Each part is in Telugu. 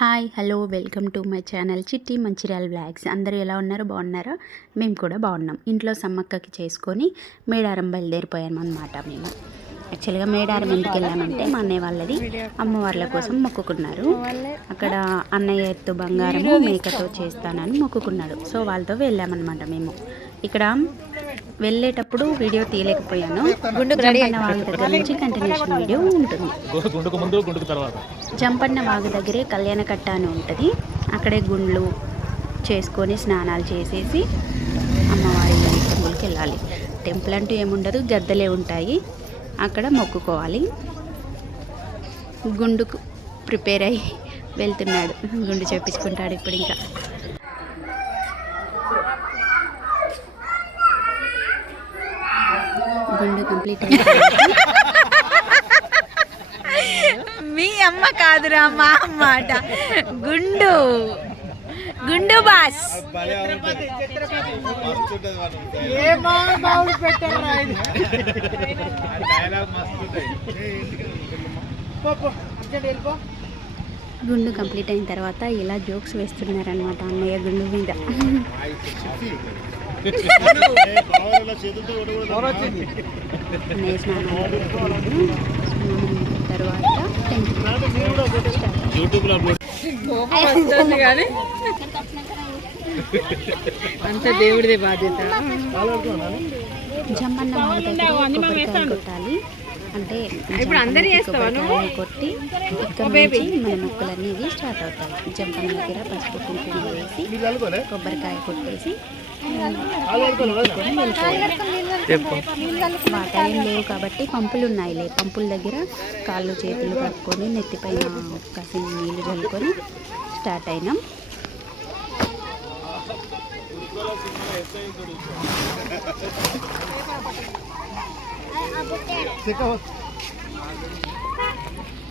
Hi hello welcome to my channel Chitti Mancherial vlogs అందరూ ఎలా ఉన్నారు? బాగున్నారా? మేము కూడా బాగున్నాం. ఇంట్లో సమ్మక్కకి చేసుకొని మేడారం బయలుదేరిపోయాం అనమాట మేము. యాక్చువల్గా మేడారం ఎందుకు వెళ్ళామంటే మా అన్నయ్య వాళ్ళది అమ్మవార్ల కోసం మొక్కుకున్నారు. అక్కడ అన్నయ్య ఎత్తు బంగారము మేకతో చేస్తానని మొక్కుకున్నాడు. సో వాళ్ళతో వెళ్ళామన్నమాట మేము. ఇక్కడ వెళ్ళేటప్పుడు వీడియో తీయలేకపోయాను. జంపన్న వాళ్ళ దగ్గర నుంచి కంటిన్యూషన్ వీడియో ఉంటుంది. గుండుకు ముందు గుండుకు తర్వాత? జంపన్న వాగు దగ్గరే కళ్యాణకట్ట అని ఉంటుంది. అక్కడే గుండ్లు చేసుకొని స్నానాలు చేసేసి అమ్మవారి టెంపుల్కి వెళ్ళాలి. టెంపుల్ అంటూ ఏముండదు గద్దలే ఉంటాయి. అక్కడ మొక్కుకోవాలి. గుండుకు ప్రిపేర్ అయ్యి వెళ్తున్నాడు. గుండు చేపించుకుంటాడు ఇప్పుడు ఇంకా. గుండు కంప్లీట్ మీ అమ్మ కాదురా మా అమ్మాట గుండు. గుండు బాస్. గుండు కంప్లీట్ అయిన తర్వాత ఇలా జోక్స్ వేస్తున్నారనమాట అన్నయ్య గుండు మీద. అంత దేవుడిదే బాధ్యత జంపన్న కొట్టాలి అంటే ఇప్పుడు అందరూ? కొబ్బరికాయలు కొట్టి ఇక్కడ నుంచి మన మొక్కలు అనేవి స్టార్ట్ అవుతాయి జంపన్న దగ్గర పసుపు కుంకుమ వేసి కొబ్బరికాయ కొట్టేసి మా టైం లేవు కాబట్టి పంపులు ఉన్నాయిలే పంపుల దగ్గర కాళ్ళు చేతులు కట్టుకొని నెత్తిపైన కాసి నీళ్ళు చల్లుకొని స్టార్ట్ అయినాం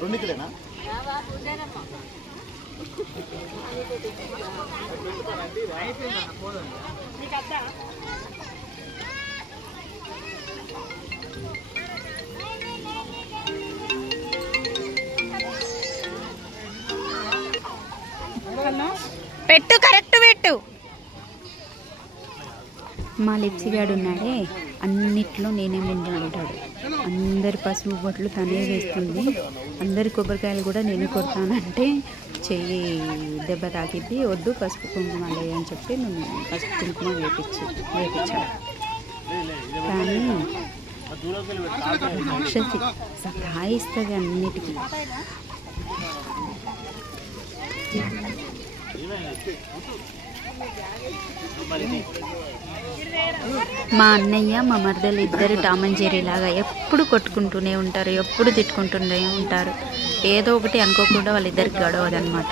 రెండు కిలోనా పెట్టు కరెక్ట్ పెట్టు మా లిప్సిగాడు ఉన్నాడే అన్నిట్లో నేనే ముందు ఉంటాడు. అందరి పసుపు బొట్లు తనే వేస్తుంది. అందరి కొబ్బరికాయలు కూడా నేనే కొడతానంటే చెయ్యి దెబ్బ తాకిద్ది. వద్దు పసుపు కుంకుమ లేదు అని చెప్పి నేను పసుపు కుంకుమ వేపించి వేపించాను కానీ రాక్షసి సతాయిస్తుంది అన్నిటికీ. మా అన్నయ్య మా మరదలు ఇద్దరు టామ్ అండ్ జెర్రీ లాగా ఎప్పుడు కొట్టుకుంటూనే ఉంటారు ఎప్పుడు తిట్టుకుంటూనే ఉంటారు ఏదో ఒకటి అనుకోకుండా వాళ్ళిద్దరికి గడవదనమాట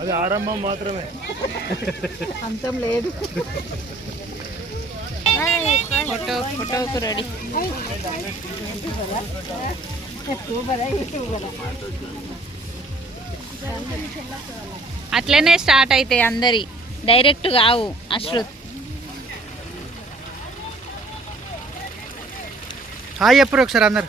అది ఆరంభం మాత్రమే అంతం లేదు ఫోటో ఫోటోకు రెడీ అట్లనే స్టార్ట్ అవుతాయి అందరి. డైరెక్ట్ కావు అశ్రుత్. హాయ్ ఎప్పుడు ఒకసారి అందరు?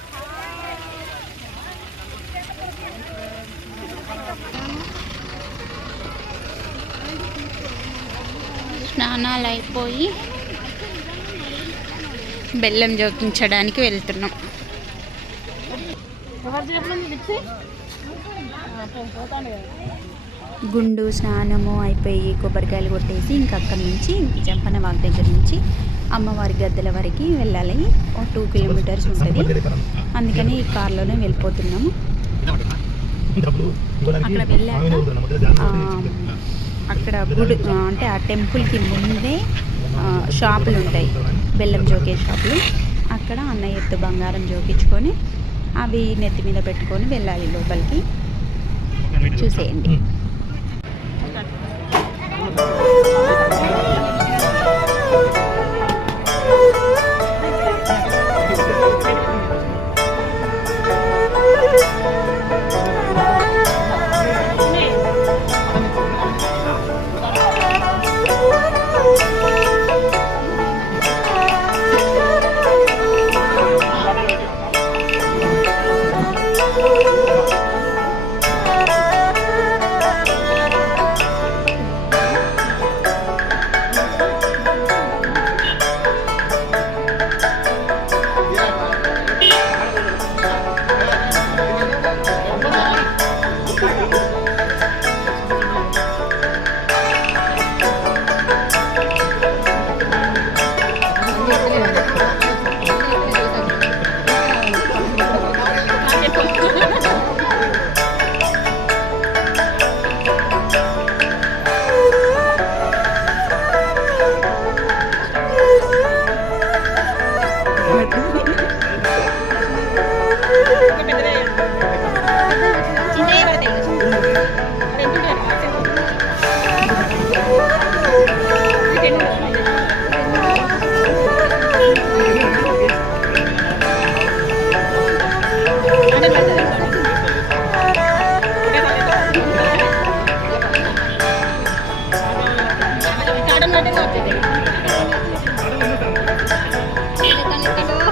స్నానాలు అయిపోయి బెల్లం జోకించడానికి వెళ్తున్నాం. గుండు స్నానము అయిపోయి కొబ్బరికాయలు కొట్టేసి ఇంక అక్కడి నుంచి జంపన వాగ్ దగ్గర నుంచి అమ్మవారి గద్దెల వరకు వెళ్ళాలి. ఒక టూ కిలోమీటర్స్ ఉంటుంది. అందుకని ఈ కార్లోనే వెళ్ళిపోతున్నాము. అక్కడ వెళ్ళాక అక్కడ గుడి అంటే ఆ టెంపుల్కి ముందే షాపులు ఉంటాయి. బెల్లం జోకే షాపులు. అక్కడ అన్న ఎత్తు బంగారం జోకించుకొని అవి నెత్తి మీద పెట్టుకొని వెళ్ళాలి లోపలికి. చూసేయండి. Hmm.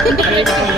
ఫస్ట్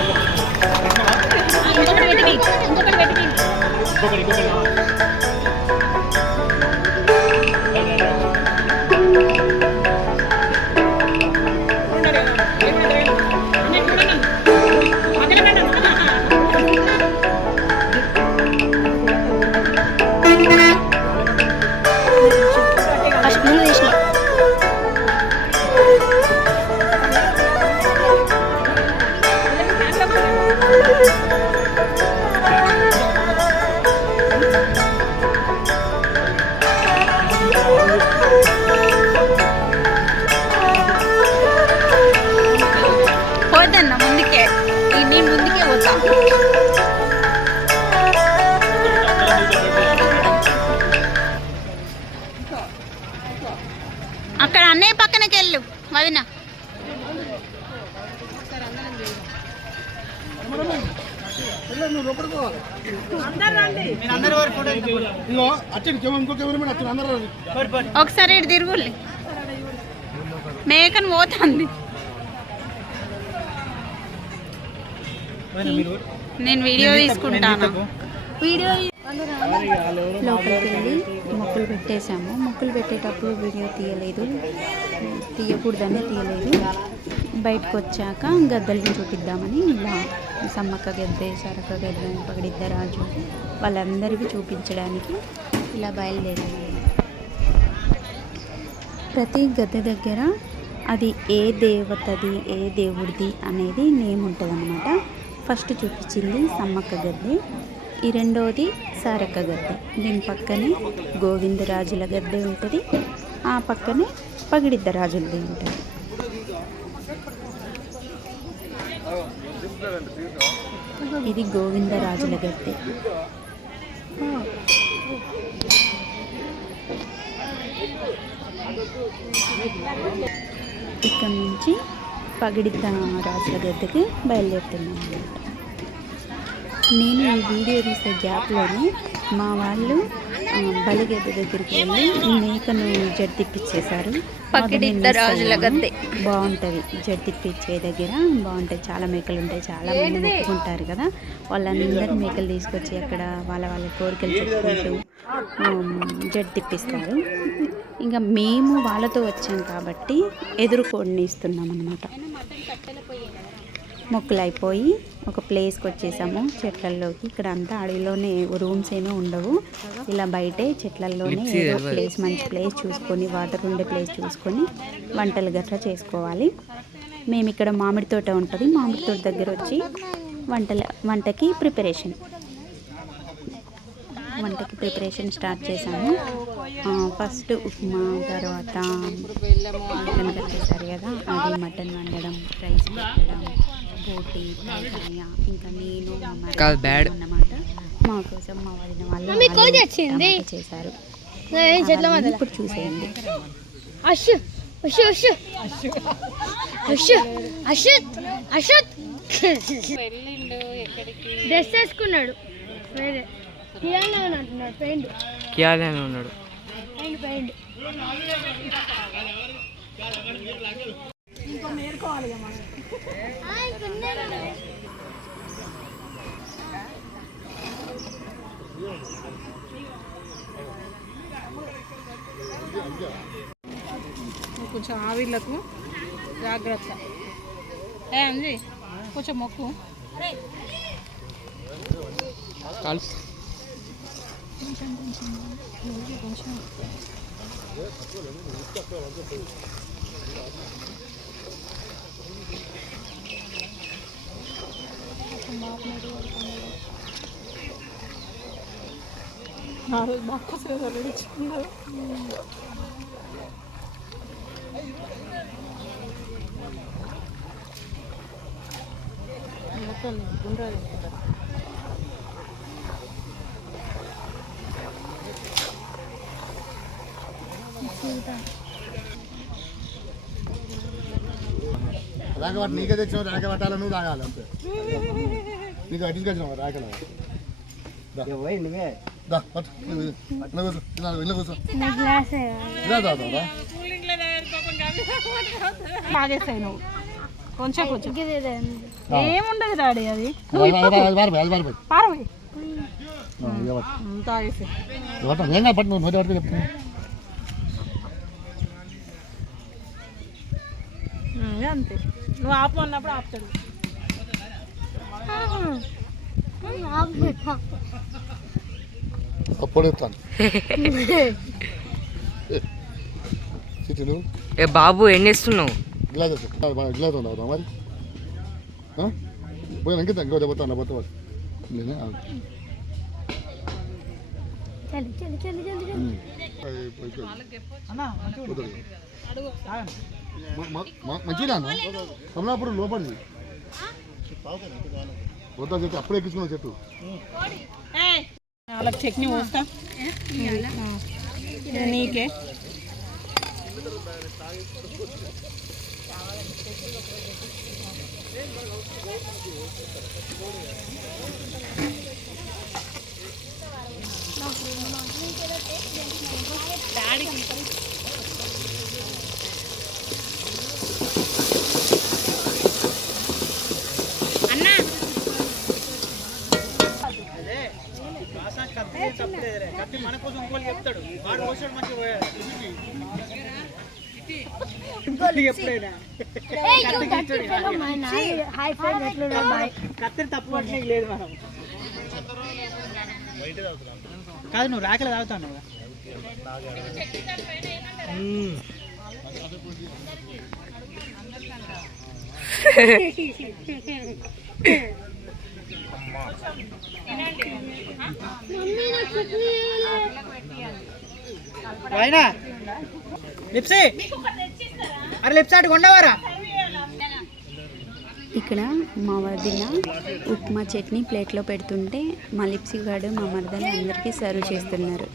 ఒకసారి ఇటు తిరుగుల్ని మేకను పోతుంది. నేను వీడియో తీసుకుంటాను? వీడియో లోపలికి వెళ్ళి మొక్కులు పెట్టేశాము. మొక్కులు పెట్టేటప్పుడు వీడియో తీయలేదు. తీయకూడదని తీయలేదు. బయటకు వచ్చాక గద్దల్ని చూపిద్దామని ఇలా సమ్మక్క గద్దె సరక గద్దె పగడిద్ద రాజు వాళ్ళందరికీ చూపించడానికి ఇలా బయలుదేరాము ప్రతి గద్దె దగ్గర అది ఏ దేవతది ఏ దేవుడిది అనేది నేమ్ ఉంటుంది అనమాట ఫస్ట్ చూపించింది సమ్మక్క గద్దె. ఈ రెండవది సారక్క గద్దె. దీని పక్కనే గోవిందరాజుల గద్దె ఉంటుంది. ఆ పక్కనే పగిడిద్ద రాజులది ఉంటుంది. ఇది గోవిందరాజుల గద్దె. ఇక్కడ నుంచి పగిడిత రాజుల గద్దకి బయలుదేరుతున్నాం అనమాట నేను ఈ వీడియో తీసే గ్యాప్లోనే మా వాళ్ళు బలిగద్ద దగ్గరికి వెళ్ళి మేకను జడ్ పకిడిద్ద రాజుల గద్దె. బాగుంటుంది. జడ్ తిప్పించే దగ్గర బాగుంటాయి చాలా మేకలు ఉంటాయి. చాలా మంది మొక్కుకుంటారు కదా. వాళ్ళందరూ మేకలు తీసుకొచ్చి అక్కడ వాళ్ళ వాళ్ళ కోరికలు చెప్పుకుంటూ జడ్ తిప్పిస్తారు. ఇంకా మేము వాళ్ళతో వచ్చాం కాబట్టి ఎదురుకోడిని ఇస్తున్నాం అనమాట మొక్కులు అయిపోయి ఒక ప్లేస్కి వచ్చేసాము చెట్లల్లోకి. ఇక్కడ అంతా అడవిలోనే రూమ్స్ ఏమీ ఉండవు. ఇలా బయటే చెట్లల్లోనే ఏదో ప్లేస్ మంచి ప్లేస్ చూసుకొని వాటర్ ఉండే ప్లేస్ చూసుకొని వంటలు గట్రా చేసుకోవాలి. మేము ఇక్కడ మామిడి తోట ఉంటుంది. మామిడి తోట దగ్గర వచ్చి వంటల వంటకి ప్రిపరేషన్. వంటకి ప్రిపరేషన్ స్టార్ట్ చేశాము. ఫస్ట్ ఉప్మా తర్వాత మటన్ కట్టేశారు కదా. అది మటన్ వండడం రైస్ పెట్టడం బోటి ఇంకా నేను. అన్నమాట. మా కోసం మా వదిన వాళ్ళు చేశారు? ఇప్పుడు చూసేయండి. అష్ అష్ అష్ అష్ అషత్ అషత్ డ్రెస్ వేసుకున్నాడు. వేరే. అని అంటున్నాడు పెయింట్ కియాలే అని ఉన్నాడు. పెయింట్ పెయింట్ కొంచెం ఆవిర్లకు జాగ్రత్త. ఏ అంది కొంచెం మొక్కు. కాల్ రాకబట్టి నీకే తెచ్చినావు రాకబట్టాల నువ్వు తాగాలి అంతే నీకు నువ్వు ఇది. కూర్చో. ఇలా ఇలా కూర్చో. నా గ్లాస్ ఇలా తాగుతావా తాగేస్తాయి నువ్వు. కొంచెం కొంచెం ఏముండదు డాడీ అది. పట్టు. తాగేసి అంతే. నువ్వు ఆపు అన్నప్పుడు ఆపుతాడు. అప్పుడు చెప్తాను చిట్టి నువ్వు? ఏ బాబు ఎన్ని ఇస్తున్నావు గ్లాస్ గ్లాస్ ఉన్నావు మరి. ఆ? పోయి అంకిత ఇంకో పోతా. మ- మ- మ- మంచిగా కమలాపురం లోపలిది. వద్దా చెట్టు అప్పుడే ఎక్కించుకున్న చెట్టు వాళ్ళకి చట్నీ పోస్తా. నీకే. డాడీ ఇది నీకే హాయ్ ఫ్రెండ్ ఎట్లున్నారు బాయ్. కాదు నువ్వు రాకలు తాగుతావు కదా అయినా లిప్సీ. అరే లిప్స్ అటు కొండవారా? ఇక్కడ మా వదిన ఉప్మా చట్నీ ప్లేట్లో పెడుతుంటే మా లిప్సీ గాడు మా మరదలు అందరికీ సర్వ్ చేస్తున్నారు.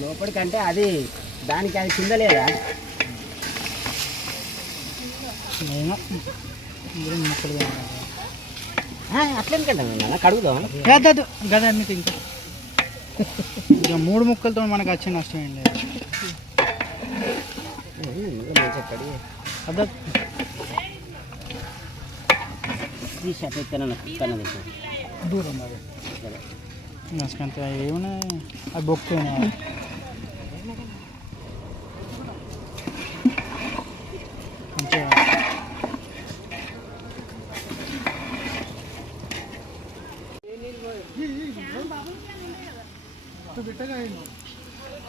లోపలికంటే అది దానికి అది కింద లేదా? అట్లెందుకంటే కడుగుదాం గదదు గద అన్ని ఇంకా ఇక మూడు ముక్కలతో మనకు వచ్చే నష్టం ఏం లేదు. అద్దత్ దూరం అది నష్టంత ఏమున్నాయి అది బొక్కున్నాయి మంచిగా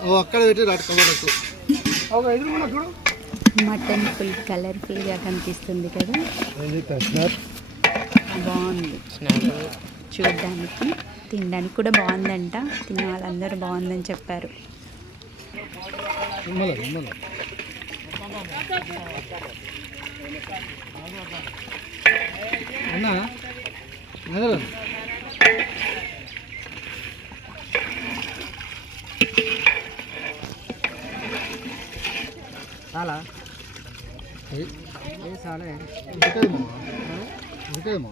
ఓ అక్కడ మటన్ ఫుల్ కలర్ఫుల్గా కనిపిస్తుంది కదా. బాగుంది. చూడడానికి. తినడానికి కూడా బాగుందంట. తిన్న వాళ్ళందరూ బాగుందని చెప్పారు. చాలా? ఏ చాలే? ఇంకేమో ఇంకేమో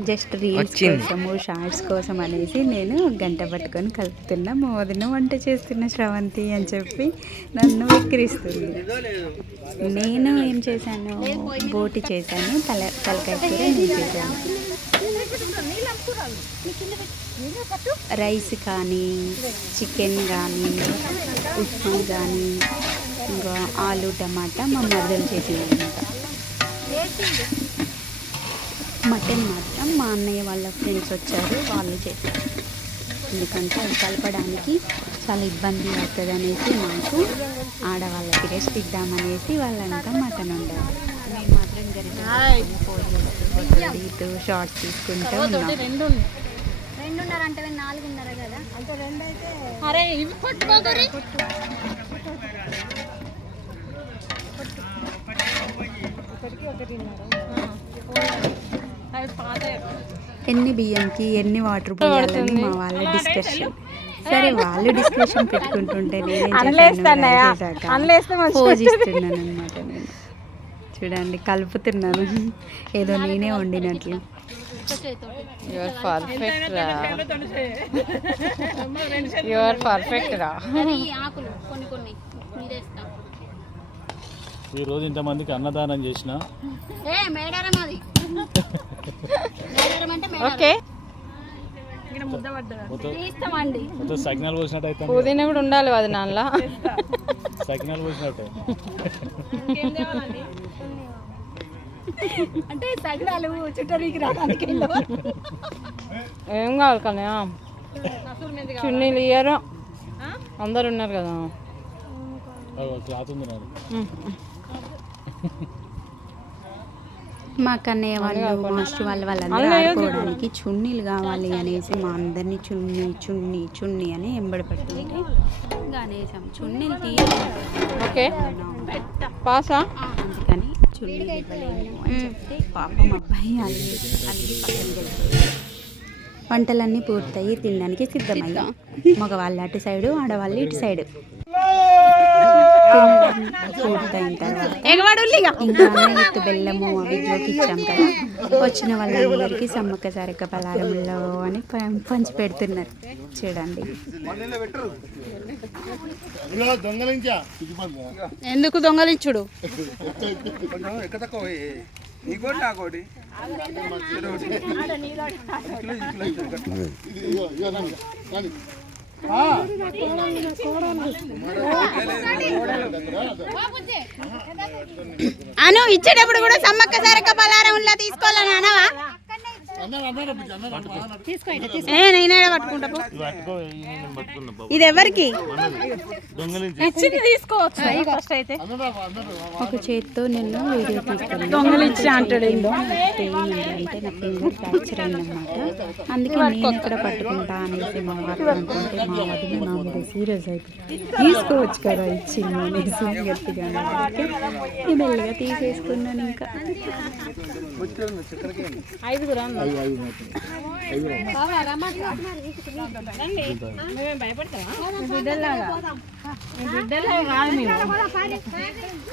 జస్ట్ రీల్స్. కోసము షార్ట్స్ కోసం అనేసి నేను గంట పట్టుకొని కలుపుతున్నా. మా వదిన వంట చేస్తున్న శ్రవంతి అని చెప్పి నన్ను వెక్కిరిస్తుంది. నేను ఏం చేశాను? బోటి చేశాను. తల తలకాయ కూర నేను చేశాను. రైస్ కానీ చికెన్ కానీ ఉప్మా కానీ ఇంకా ఆలు టమాటా మా మరదలు చేసింది అనమాట మటన్ మాత్రం మా అన్నయ్య వాళ్ళ ఫ్రెండ్స్ వచ్చారు వాళ్ళు చేశారు ఎందుకంటే అది కలపడానికి చాలా ఇబ్బంది అవుతుంది అనేసి మాకు ఆడవాళ్ళకి రెస్ట్ ఇద్దామనేసి వాళ్ళంతా మటన్ వండారు మేము మాత్రం జరిగిన ఇటు షార్ట్ తీసుకుంటూ ఉన్నాం రెండున్నర అంటే నాలుగున్నర కదా అంటే రెండు అయితే అరే ఇవి పాత ఎన్ని బియ్యంకి ఎన్ని వాటర్ పోయాలని మా వాళ్ళ డిస్కషన్ సరే వాళ్ళు డిస్కషన్ పెట్టుకుంటుంటే నేనేం చేశాను? రైస్ చేశాక? పోజ్ ఇస్తున్నాను అనమాట నేను. చూడండి కలుపుతున్నాను ఏదో నేనే వండినట్లు. యువర్ పర్ఫెక్ట్ రా. యువర్ పర్ఫెక్ట్ ఈ ఇంతమందికి అన్నదానం చేసిన? ఓకే. పోసినట్టు అయితే పుదీనా కూడా ఉండాలి అది నాన్నలా పోసినట్టే. అంటే చుట్టరికి రావడానికి ఏం కావాలి కానీ చున్నీలు ఇయ్యరు. అందరు ఉన్నారు కదా. క్లాత్ ఉంది మా కన్నయ్య వాళ్ళు మాస్టర్ వాళ్ళు వాళ్ళందరూ ఆడుకోవడానికి చున్నీలు కావాలి అనేసి మా అందరినీ చున్నీ చున్నీ చున్నీ అని ఎంబడి పడుతుంటే అనేసాం చున్నీలు తీయాలి పాసా? అందుకని చెప్తే పాపం అబ్బాయి అలిగి అలిగి. వంటలన్నీ పూర్తయి తినడానికి సిద్ధమయ్యాం. మగవాళ్ళు అటు సైడు ఆడవాళ్ళు ఇటు సైడు. పూర్తయిన తర్వాత ఇంకా అన్నయ్యకు బెల్లము అవి ఇచ్చాం కదా. వచ్చిన వాళ్ళందరికీ సమ్మక్క సారక్క పలారంలో అని పంచి పెడుతున్నారు. చూడండి? ఎందుకు దొంగలించుడు? రండి. అను ఇచ్చేటప్పుడు కూడా సమ్మక్క సారక్క పలారంలో తీసుకోవాలని అనవా? ఏ నేనే పట్టుకుంటా పో. ఇది ఎవరికి? తీసుకోవచ్చు ఫస్ట్ అయితే. ఒక చేత్తో నేను వీడియో తీస్తాను దొంగలిచ్చి అంటాడు అంటే నా ఫింగర్ ఫ్రాక్చర్ అయిందనమాట అందుకే నేను ఎక్కడ పట్టుకుంటా అనేసి మా వారు అనుకుంటే మా వదిన నా మీద సీరియస్ అయిపోయింది తీసుకోవచ్చు కదా ఇచ్చింది అనేసి గట్టిగా నేను మెల్లగా తీసేసుకున్నాను ఇంకా. ఐదుగురు.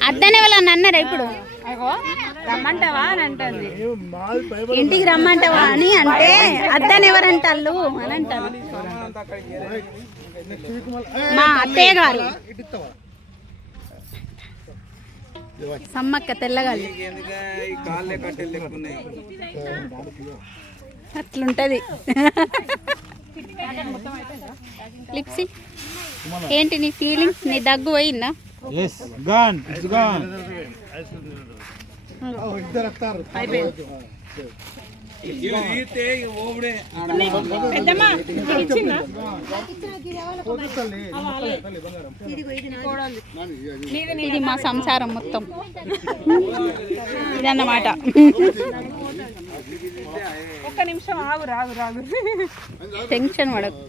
అద్దనే వాళ్ళని అన్నారా ఇప్పుడు రమ్మంటావా అని అంటుంది ఇంటికి రమ్మంటావా అని అంటే అద్దని ఎవరంటాళ్ళు అని అంటారు మా అత్తయ్య గారు సమ్మక్క తెల్లగాలి. అట్లుంటది. లిప్సీ ఏంటి నీ ఫీలింగ్ నీ దగ్గు పోయిందా? గాన్ ఇది మా సంసారం మొత్తం. ఇదన్నమాట. ఒక్క నిమిషం ఆగు రాగు రాగు. టెన్షన్ పడకు.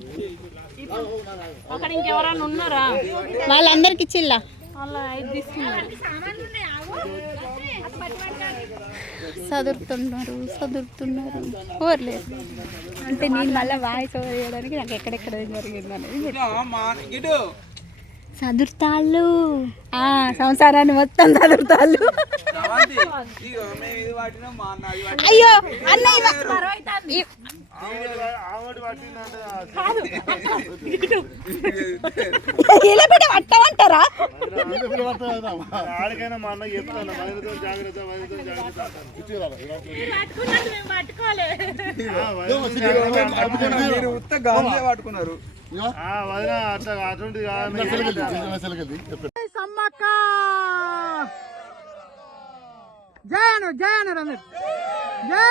అక్కడ ఇంకెవరైనా ఉన్నారా? వాళ్ళందరికి ఇచ్చిల్లా? అలా తీసుకున్నారు. చదువుతున్నారు చదువుతున్నారు ఓర్లేదు అంటే నేను మళ్ళీ వాయిస్ ఓవర్ చేయడానికి నాకు ఎక్కడెక్కడ జరిగింది అనేది చదువుతాళ్ళు ఆ, సంసారాన్ని మొత్తం చదువుతాళ్ళు అయ్యో అన్నయ్య ఇవ- ఇలా పెట్టి పట్టమంటారా? ఆడికైనా మా అన్న చెప్తాను మైనతో జాగ్రత్త పట్టుకున్నారు. వదిన అట్లా అటువంటి సమ్మక్క. జయను జయను రమేష్. జయ